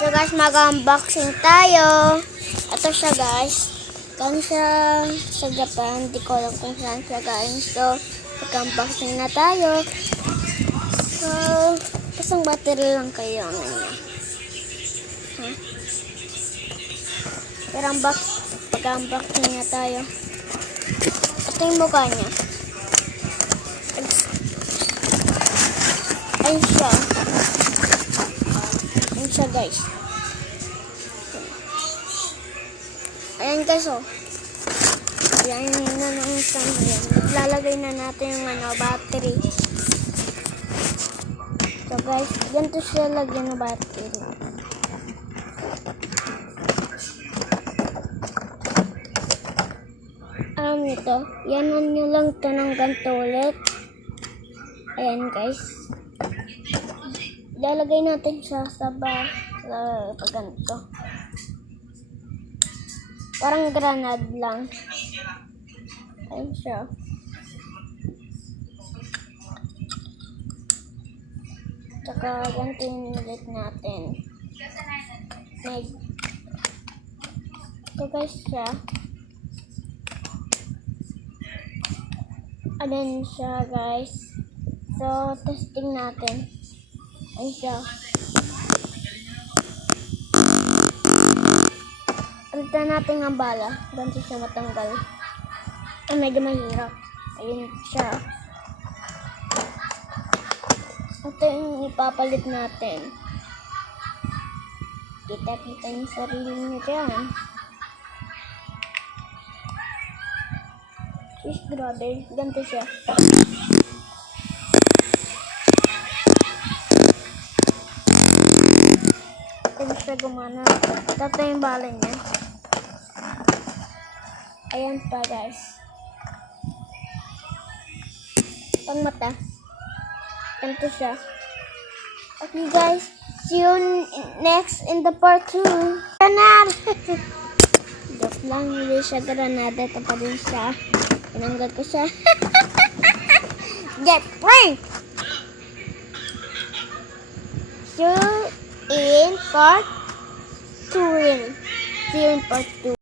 So guys, mag-unboxing tayo. Ito siya guys. Galing siya sa Japan. Hindi ko alam kung saan siya galing. So, mag-unboxing na tayo. So, isang battery lang kayo. Pero mag-unboxing na tayo. Ito yung mukha niya. Ayun siya. Ayun siya guys. Ayan guys oh. Ayan na ng isang yan. Lalagay na natin yung battery. So guys, ganito siya lagyan ng battery. Ito. Yanan nyo lang ito ng ganito ulit. Ayan guys. Lalagay natin siya sa ganito. Parang granad lang. Ayan siya. Tsaka ganito yung ulit natin. Ito guys siya. Ayan siya guys. So, testing natin. Ayan siya. Palitan natin ang bala. Ganito siya matanggal. Ay, medyo mahirap. Ayun siya. Ito yung ipapalit natin. Kita-kita yung sarili niya dyan. Is grabe. Ganito siya. Ito siya gumana. Ito yung bala niya. Ayan pa guys. Pang mata. Ganito siya. Okay guys. See you next in the part 2. Granada! Joke lang. Hindi siya granada. Ito pa din siya. Tinanggal ko siya. Get pranked! See you in part 2. See you in part 2.